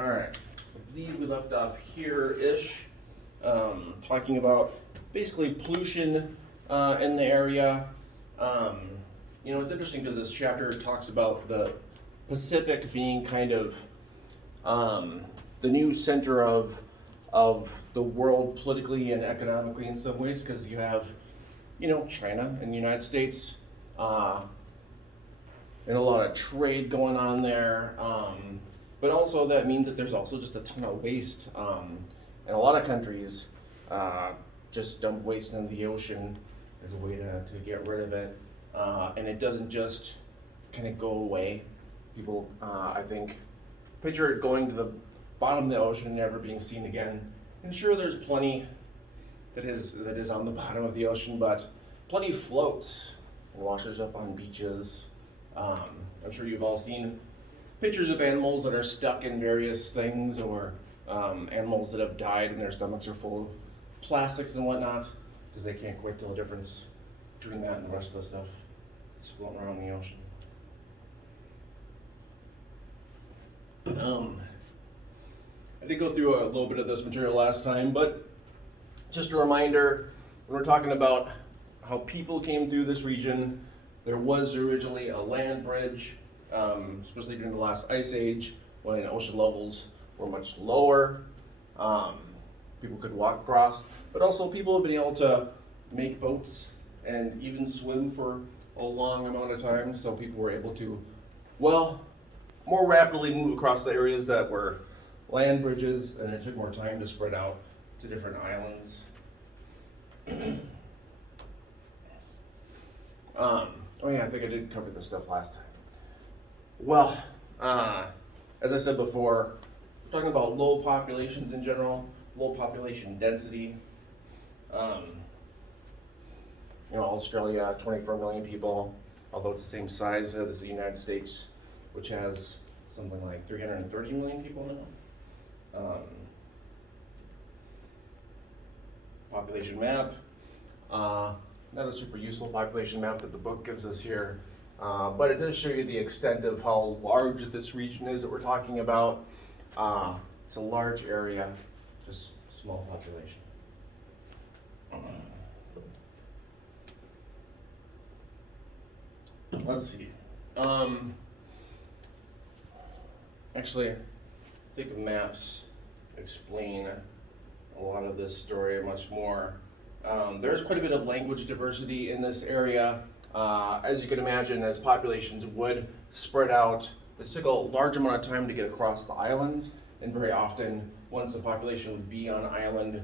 All right, I believe we left off here-ish, talking about basically pollution in the area. It's interesting because this chapter talks about the Pacific being kind of the new center of the world politically and economically in some ways, because you have, China and the United States, and a lot of trade going on there. But also that means that there's also just a ton of waste, and a lot of countries just dump waste into the ocean as a way to get rid of it, and it doesn't just kind of go away. People, I think, picture it going to the bottom of the ocean and never being seen again. And sure, there's plenty that is on the bottom of the ocean, but plenty floats and washes up on beaches. I'm sure you've all seen pictures of animals that are stuck in various things, or animals that have died and their stomachs are full of plastics and whatnot, because they can't quite tell the difference between that and the rest of the stuff that's floating around in the ocean. I did go through a little bit of this material last time, but just a reminder, when we're talking about how people came through this region, there was originally a land bridge, especially during the last ice age, when ocean levels were much lower. People could walk across, but also people have been able to make boats and even swim for a long amount of time, so people were able to, more rapidly move across the areas that were land bridges, and it took more time to spread out to different islands. I think I did cover this stuff last time. Well, as I said before, we're talking about low populations in general, low population density. Australia, 24 million people, although it's the same size as the United States, which has something like 330 million people now. Population map. Not a super useful population map that the book gives us here, but it does show you the extent of how large this region is that we're talking about. It's a large area, just small population. Let's see. Actually, I think maps explain a lot of this story much more. There's quite a bit of language diversity in this area. As you can imagine, as populations would spread out, it took a large amount of time to get across the islands, and very often, once a population would be on an island,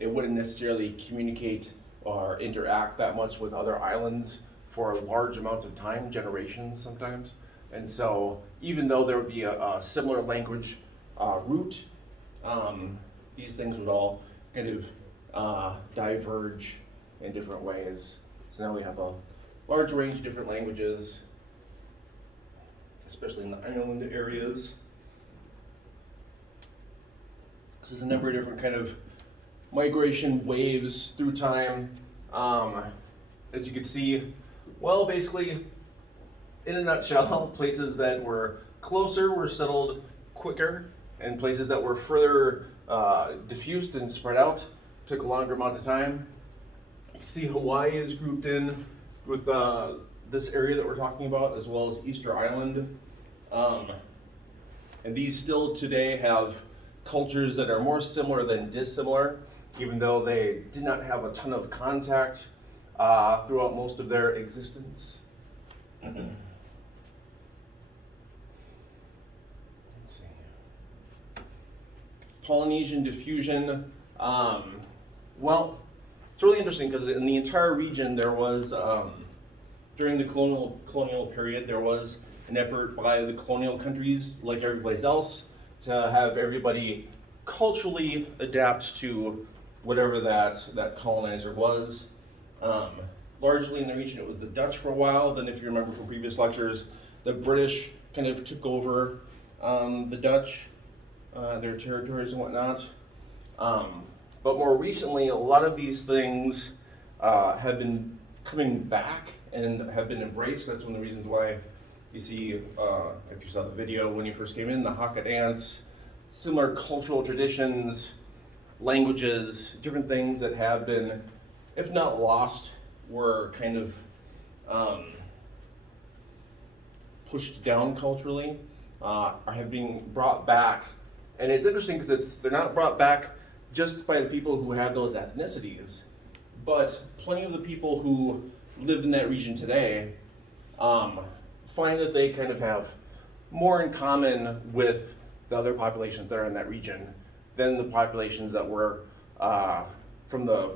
it wouldn't necessarily communicate or interact that much with other islands for large amounts of time, generations sometimes. And so, even though there would be a similar language root, these things would all kind of diverge in different ways. So now we have a large range of different languages, especially in the island areas. This is a number of different kind of migration waves through time. As you can see, basically, in a nutshell, places that were closer were settled quicker, and places that were further diffused and spread out took a longer amount of time. You can see Hawaii is grouped in with this area that we're talking about, as well as Easter Island. And these still today have cultures that are more similar than dissimilar, even though they did not have a ton of contact throughout most of their existence. Let's see. Polynesian diffusion. It's really interesting because in the entire region there was, during the colonial period, there was an effort by the colonial countries, like every place else, to have everybody culturally adapt to whatever that colonizer was. Largely in the region, it was the Dutch for a while. Then, if you remember from previous lectures, the British kind of took over the Dutch, their territories and whatnot. But more recently, a lot of these things have been coming back and have been embraced. That's one of the reasons why you see, if you saw the video when you first came in, the Haka dance, similar cultural traditions, languages, different things that have been, if not lost, were kind of pushed down culturally, have been brought back. And it's interesting because they're not brought back just by the people who had those ethnicities, but plenty of the people who live in that region today find that they kind of have more in common with the other populations that are in that region than the populations that were from the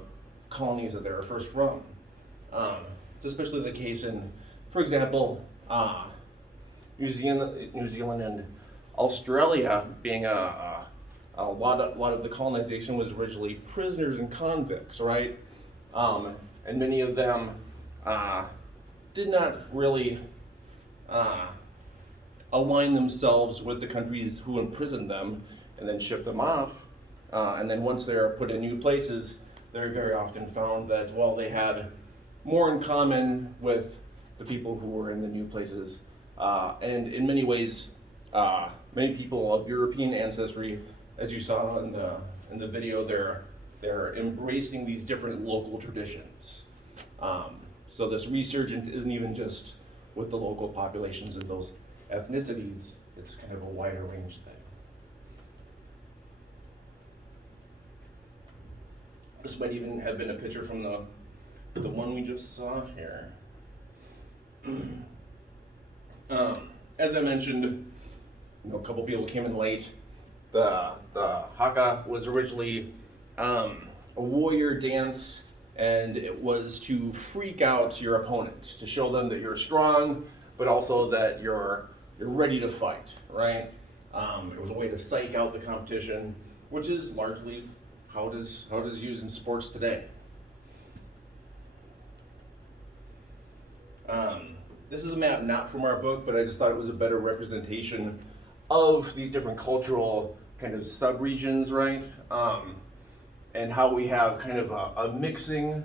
colonies that they were first from. It's especially the case in, for example, New Zealand and Australia, being a lot of the colonization was originally prisoners and convicts, right? And many of them did not really align themselves with the countries who imprisoned them and then shipped them off. And then once they're put in new places, they're very often found that, well, they had more in common with the people who were in the new places. And in many ways, many people of European ancestry, as you saw in the video, they're embracing these different local traditions. So this resurgence isn't even just with the local populations of those ethnicities, it's kind of a wider range thing. This might even have been a picture from the one we just saw here. As I mentioned, a couple people came in late. The haka was originally a warrior dance, and it was to freak out your opponent, to show them that you're strong, but also that you're ready to fight, right? It was a way to psych out the competition, which is largely how it is used in sports today. This is a map not from our book, but I just thought it was a better representation of these different cultural kind of sub-regions, right? And how we have kind of a mixing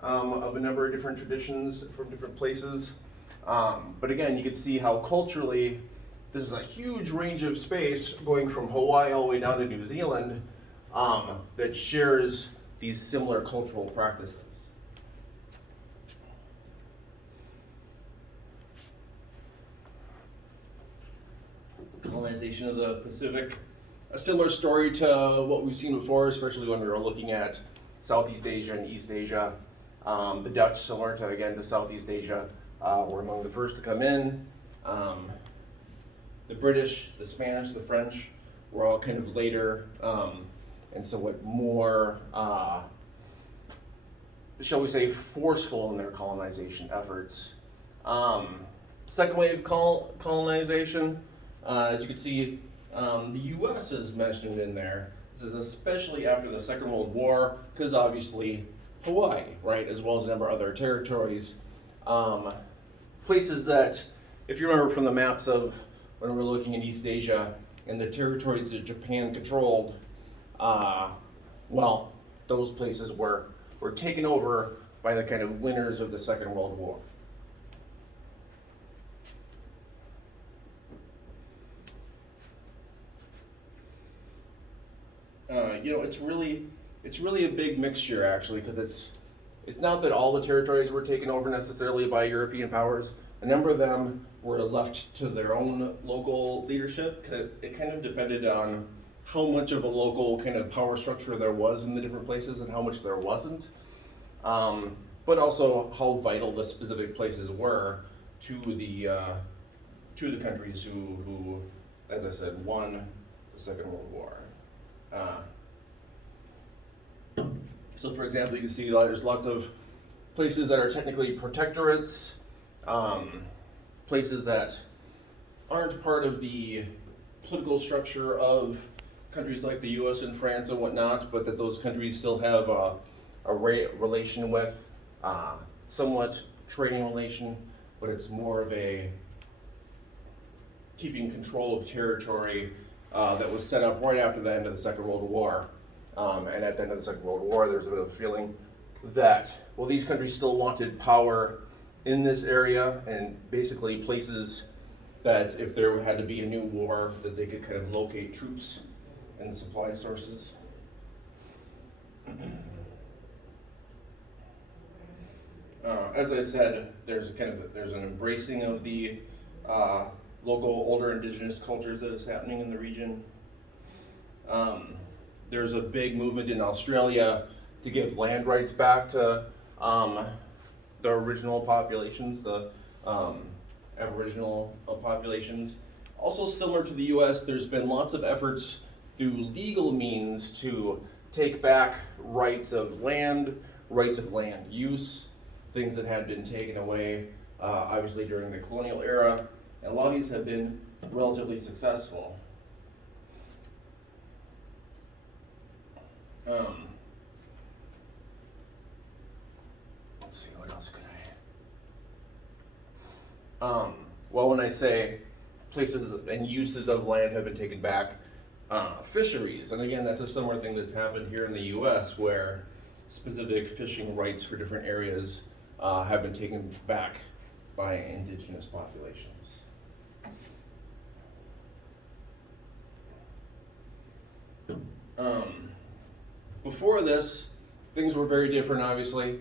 of a number of different traditions from different places. But again, you can see how culturally, this is a huge range of space going from Hawaii all the way down to New Zealand that shares these similar cultural practices. Colonization of the Pacific, a similar story to what we've seen before, especially when we were looking at Southeast Asia and East Asia. The Dutch, similar to Southeast Asia, were among the first to come in. The British, the Spanish, the French were all kind of later and somewhat more, shall we say, forceful in their colonization efforts. Second wave colonization, as you can see, the U.S. is mentioned in there. This is especially after the Second World War, because obviously Hawaii, right, as well as a number of other territories. Places that, if you remember from the maps of when we're looking in East Asia and the territories that Japan controlled, well, those places were taken over by the kind of winners of the Second World War. It's really a big mixture, actually, because it's not that all the territories were taken over necessarily by European powers. A number of them were left to their own local leadership. It kind of depended on how much of a local kind of power structure there was in the different places and how much there wasn't. But also how vital the specific places were to the countries who, as I said, won the Second World War. So for example, you can see there's lots of places that are technically protectorates, places that aren't part of the political structure of countries like the US and France and whatnot, but that those countries still have a relation with, somewhat trading relation, but it's more of a keeping control of territory that was set up right after the end of the Second World War. And at the end of the Second World War, there's a bit of a feeling that, well, these countries still wanted power in this area, and basically places that if there had to be a new war, that they could kind of locate troops and supply sources. As I said, there's an embracing of the local older indigenous cultures that is happening in the region. There's a big movement in Australia to give land rights back to the original populations, the Aboriginal populations. Also similar to the US, there's been lots of efforts through legal means to take back rights of land use, things that had been taken away, obviously during the colonial era, and a lot of these have been relatively successful. Let's see, what else could I? Well, when I say places and uses of land have been taken back, fisheries, and again, that's a similar thing that's happened here in the US where specific fishing rights for different areas have been taken back by indigenous populations. Before this, things were very different, obviously,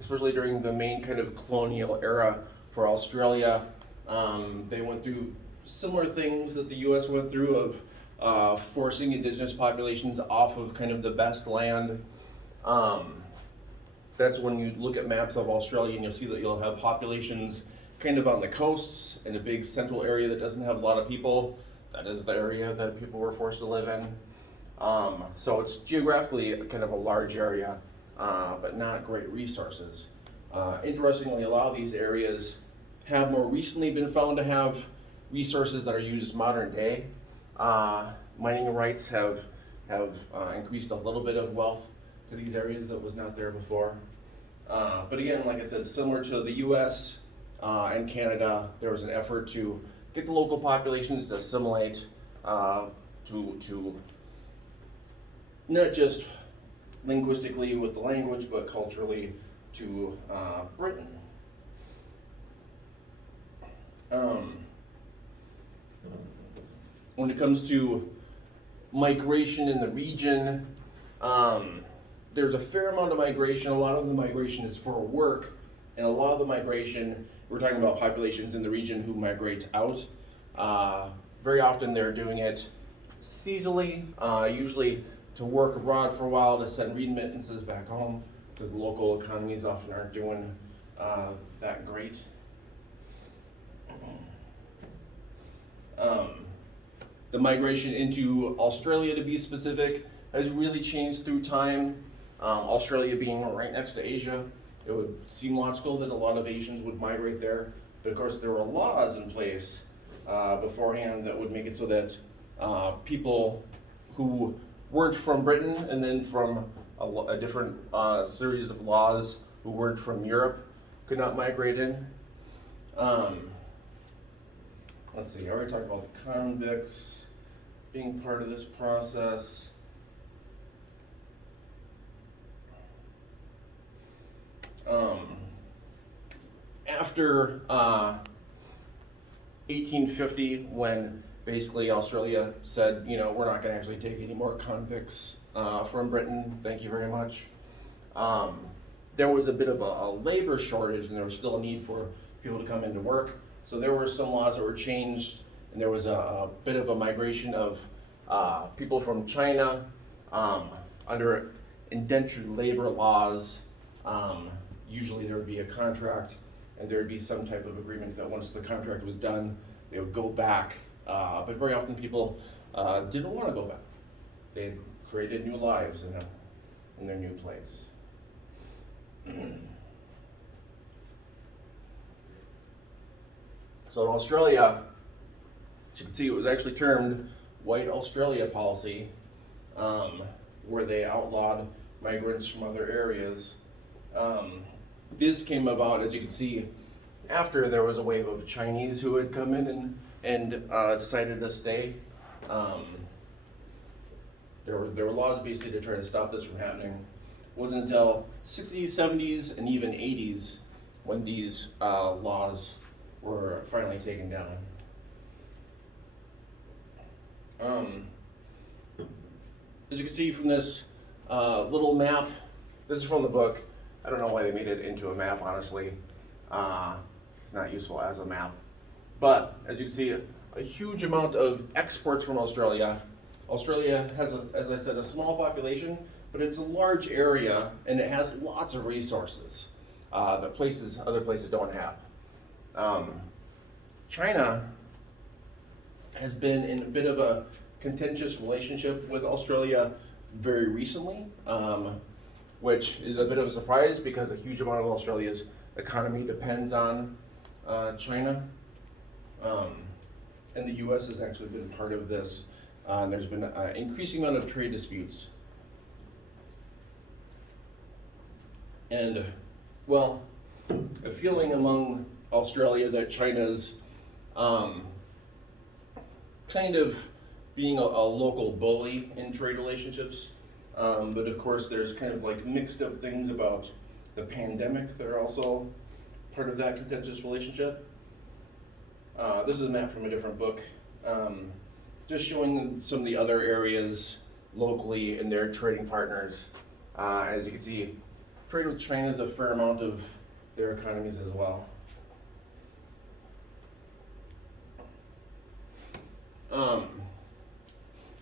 especially during the main kind of colonial era for Australia. They went through similar things that the US went through of forcing indigenous populations off of kind of the best land. That's when you look at maps of Australia and you'll see that you'll have populations kind of on the coasts in a big central area that doesn't have a lot of people. That is the area that people were forced to live in. So it's geographically kind of a large area, but not great resources. Interestingly, a lot of these areas have more recently been found to have resources that are used modern day. Mining rights have increased a little bit of wealth to these areas that was not there before. But again, like I said, similar to the US and Canada, there was an effort to get the local populations to assimilate to not just linguistically with the language, but culturally to Britain. When it comes to migration in the region, there's a fair amount of migration. A lot of the migration is for work, and a lot of the migration, we're talking about populations in the region who migrate out. Very often they're doing it seasonally, usually to work abroad for a while to send remittances back home, because the local economies often aren't doing that great. The migration into Australia, to be specific, has really changed through time. Australia being right next to Asia, it would seem logical that a lot of Asians would migrate there. But of course, there were laws in place beforehand that would make it so that people who weren't from Britain and then from a different series of laws who weren't from Europe could not migrate in. Let's see, I already talked about the convicts being part of this process. After 1850, when basically Australia said, you know, we're not going to actually take any more convicts from Britain, thank you very much. There was a bit of a labor shortage, and there was still a need for people to come into work. So there were some laws that were changed, and there was a bit of a migration of people from China under indentured labor laws. Usually there would be a contract, and there would be some type of agreement that once the contract was done, they would go back. But very often people didn't want to go back. They had created new lives in their new place. So in Australia, as you can see, it was actually termed White Australia Policy, where they outlawed migrants from other areas. This came about, as you can see, after there was a wave of Chinese who had come in and decided to stay. There were laws basically to try to stop this from happening. It wasn't until 60s, 70s, and even 80s when these laws were finally taken down. as you can see from this little map, this is from the book. I don't know why they made it into a map, honestly. It's not useful as a map. But as you can see, a huge amount of exports from Australia. Australia has, as I said, a small population, but it's a large area and it has lots of resources that other places don't have. China has been in a bit of a contentious relationship with Australia very recently, which is a bit of a surprise because a huge amount of Australia's economy depends on China. And the U.S. has actually been part of this. There's been an increasing amount of trade disputes. And, well, a feeling among Australia that China's kind of being a local bully in trade relationships. But of course, there's kind of like mixed up things about the pandemic that are also part of that contentious relationship. This is a map from a different book, just showing some of the other areas locally and their trading partners. As you can see, trade with China is a fair amount of their economies as well. A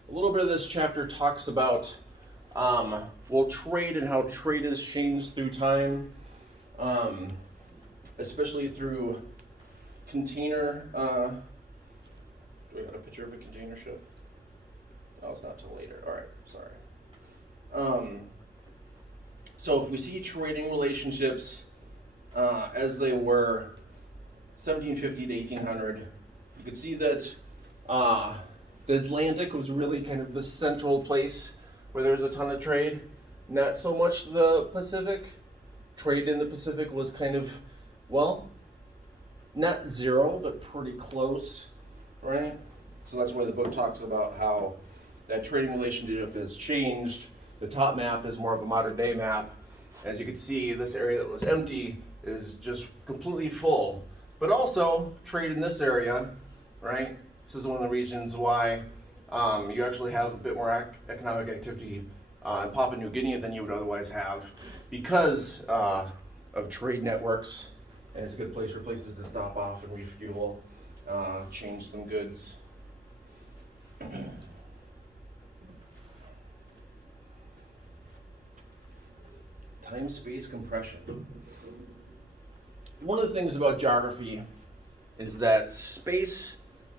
little bit of this chapter talks about trade and how trade has changed through time, especially through container. Do we got a picture of a container ship? Oh, it's not till later. All right, sorry. So if we see trading relationships as they were 1750 to 1800, you can see that the Atlantic was really kind of the central place where there's a ton of trade. Not so much the Pacific. Trade in the Pacific was kind of, well, not zero, but pretty close, right? So that's why the book talks about how that trading relationship has changed. The top map is more of a modern day map. As you can see, this area that was empty is just completely full. But also, trade in this area, right? This is one of the reasons why you actually have a bit more economic activity in Papua New Guinea than you would otherwise have because of trade networks. And it's a good place for places to stop off and refuel, change some goods. Time-space compression. One of the things about geography is that space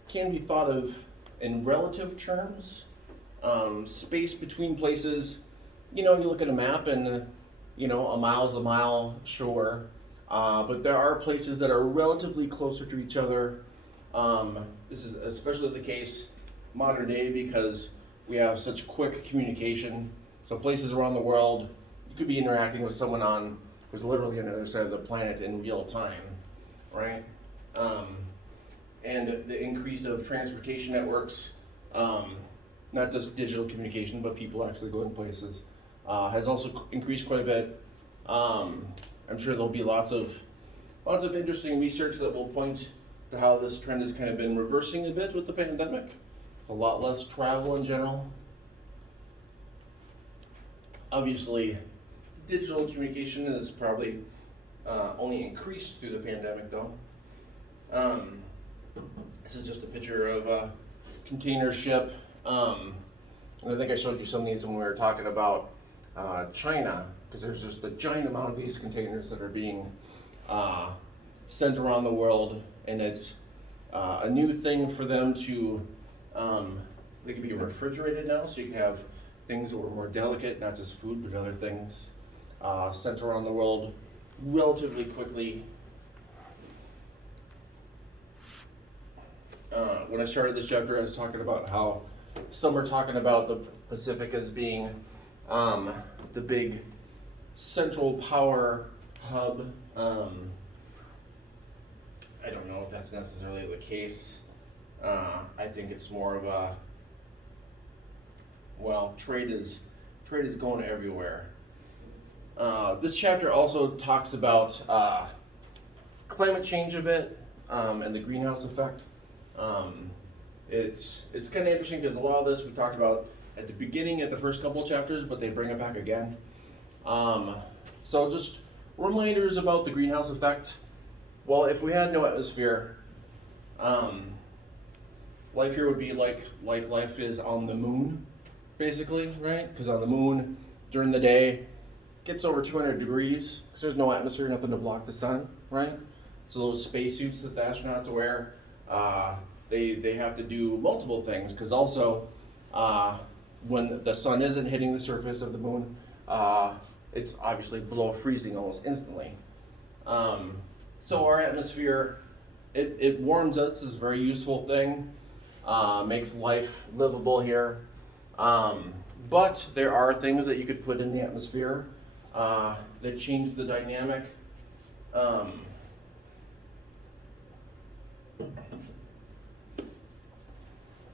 can be thought of in relative terms. Space between places, you look at a map and, a mile's a mile, sure. But there are places that are relatively closer to each other. This is especially the case modern day because we have such quick communication. So places around the world, you could be interacting with someone who's literally on the other side of the planet in real time, right? And the increase of transportation networks, not just digital communication, but people actually going places, has also increased quite a bit. I'm sure there'll be lots of interesting research that will point to how this trend has kind of been reversing a bit with the pandemic. A lot less travel in general. Obviously, digital communication is probably only increased through the pandemic though. This is just a picture of a container ship. And I think I showed you some of these when we were talking about China, because there's just a giant amount of these containers that are being sent around the world, and it's a new thing for them to, they can be refrigerated now, so you can have things that were more delicate, not just food, but other things, sent around the world relatively quickly. When I started this chapter, I was talking about how some are talking about the Pacific as being the big central power hub. I don't know if that's necessarily the case. I think it's more of a, trade is going everywhere. This chapter also talks about climate change a bit and the greenhouse effect. It's kind of interesting because a lot of this we talked about at the beginning, at the first couple of chapters, but they bring it back again. So just reminders about the greenhouse effect. Well, if we had no atmosphere, life here would be like life is on the moon, basically, right? Because on the moon, during the day, it gets over 200 degrees because there's no atmosphere, nothing to block the sun, right? So those spacesuits that the astronauts wear, they have to do multiple things because also when the sun isn't hitting the surface of the moon, it's obviously below freezing almost instantly. So our atmosphere, it warms us. It's a very useful thing. Makes life livable here. But there are things that you could put in the atmosphere that change the dynamic.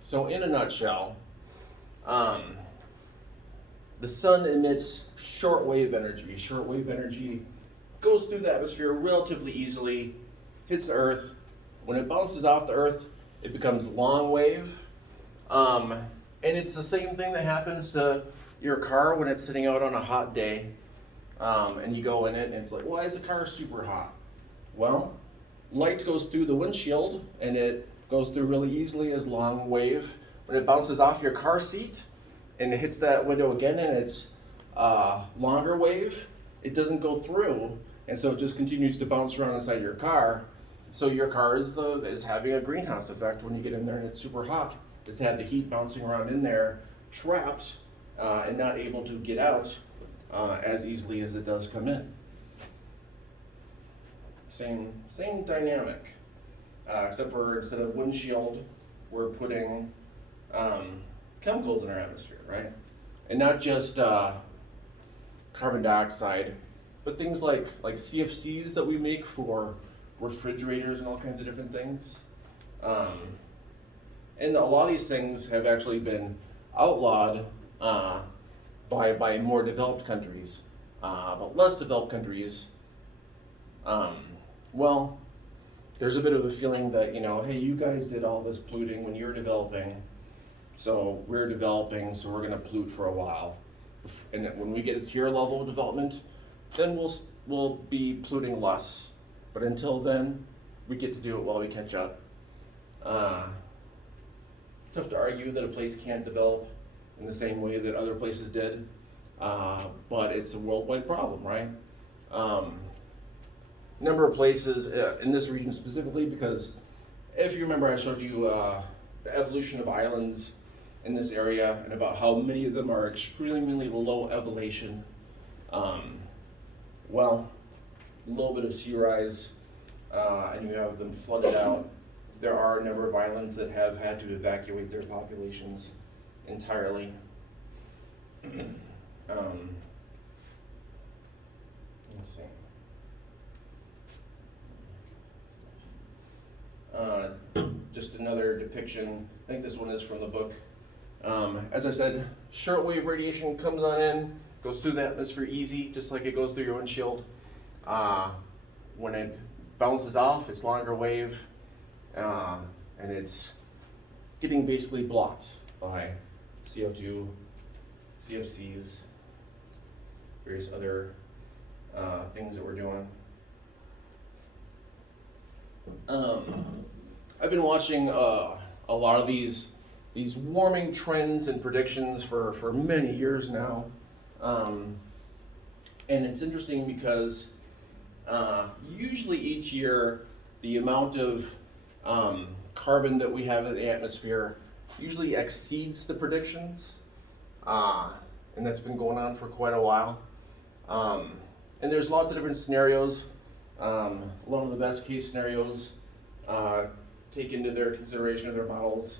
So in a nutshell, the sun emits shortwave energy. Shortwave energy goes through the atmosphere relatively easily, hits the Earth. When it bounces off the Earth, it becomes long wave. And it's the same thing that happens to your car when it's sitting out on a hot day. And you go in it and it's like, why is the car super hot? Well, light goes through the windshield and it goes through really easily as long wave. When it bounces off your car seat and it hits that window again and it's longer wave, it doesn't go through, and so it just continues to bounce around inside your car. So your car is having a greenhouse effect when you get in there and it's super hot. It's had the heat bouncing around in there, trapped, and not able to get out as easily as it does come in. Same dynamic, except for instead of windshield, we're putting chemicals in our atmosphere, right? And not just carbon dioxide, but things like CFCs that we make for refrigerators and all kinds of different things. And a lot of these things have actually been outlawed by more developed countries, but less developed countries, well, there's a bit of a feeling that, hey, you guys did all this polluting when you're developing, so we're developing, so we're going to pollute for a while. And when we get to your level of development, then we'll be polluting less. But until then, we get to do it while we catch up. Tough to argue that a place can't develop in the same way that other places did, but it's a worldwide problem, right? Number of places in this region specifically, because if you remember, I showed you the evolution of islands in this area and about how many of them are extremely low elevation. Well, a little bit of sea rise, and you have them flooded out. There are a number of islands that have had to evacuate their populations entirely. Let's see. Just another depiction. I think this one is from the book. As I said, shortwave radiation comes on in, goes through the atmosphere easy, just like it goes through your windshield. When it bounces off, it's longer wave, and it's getting basically blocked by CO2, CFCs, various other things that we're doing. I've been watching a lot of these warming trends and predictions for many years now, and it's interesting because usually each year the amount of carbon that we have in the atmosphere usually exceeds the predictions, and that's been going on for quite a while. And there's lots of different scenarios. A lot of the best case scenarios take into their consideration of their models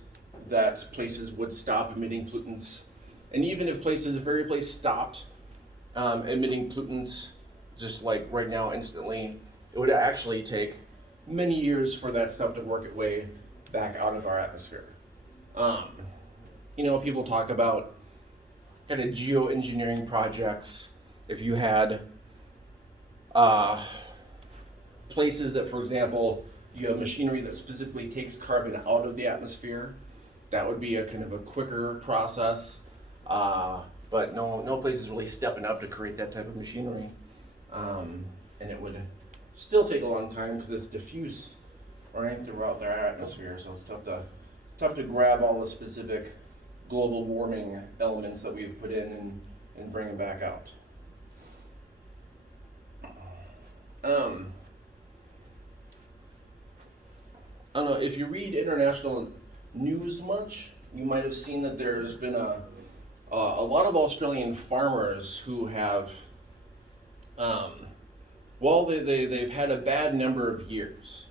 that places would stop emitting pollutants. And even if very place stopped emitting pollutants, just like right now instantly, it would actually take many years for that stuff to work its way back out of our atmosphere. People talk about kind of geoengineering projects. If you had places that, for example, you have machinery that specifically takes carbon out of the atmosphere, that would be a kind of a quicker process. But no place is really stepping up to create that type of machinery. And it would still take a long time because it's diffuse, right, throughout their atmosphere. So it's tough to grab all the specific global warming elements that we've put in and bring them back out. I don't know, if you read international news much, you might have seen that there's been a lot of Australian farmers who have, they've had a bad number of years.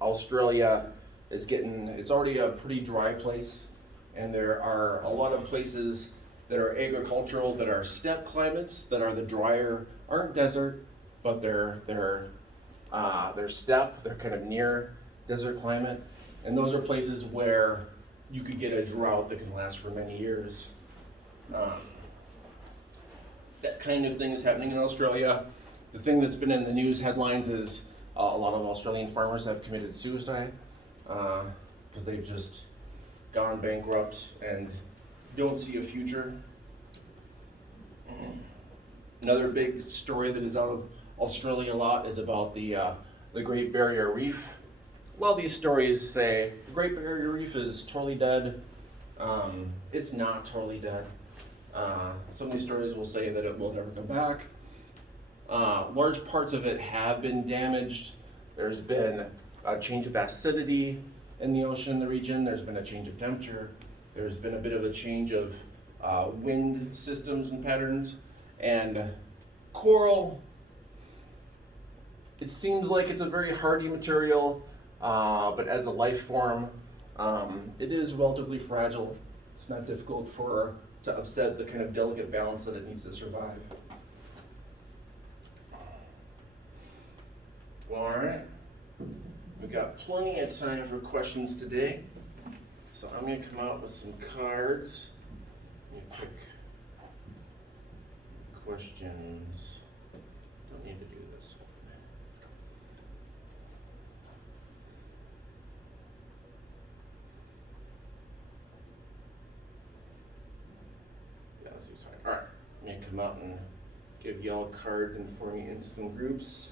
Australia it's already a pretty dry place, and there are a lot of places that are agricultural, that are steppe climates, that are the drier, aren't desert, but they're steppe, they're kind of near desert climate, and those are places where you could get a drought that can last for many years. That kind of thing is happening in Australia. The thing that's been in the news headlines is a lot of Australian farmers have committed suicide because they've just gone bankrupt and don't see a future. Another big story that is out of Australia a lot is about the Great Barrier Reef. A lot of these stories say the Great Barrier Reef is totally dead. It's not totally dead. Some of these stories will say that it will never come back. Large parts of it have been damaged. There's been a change of acidity in the ocean in the region. There's been a change of temperature. There's been a bit of a change of wind systems and patterns. And coral, it seems like it's a very hardy material, but as a life form, it is relatively fragile. It's not difficult to upset the kind of delicate balance that it needs to survive. Well, all right, we've got plenty of time for questions today, so I'm going to come out with some cards. Let me pick questions. Don't need to do this one. Yeah, that seems fine. All right, I'm going to come out and give y'all cards and form you into some groups.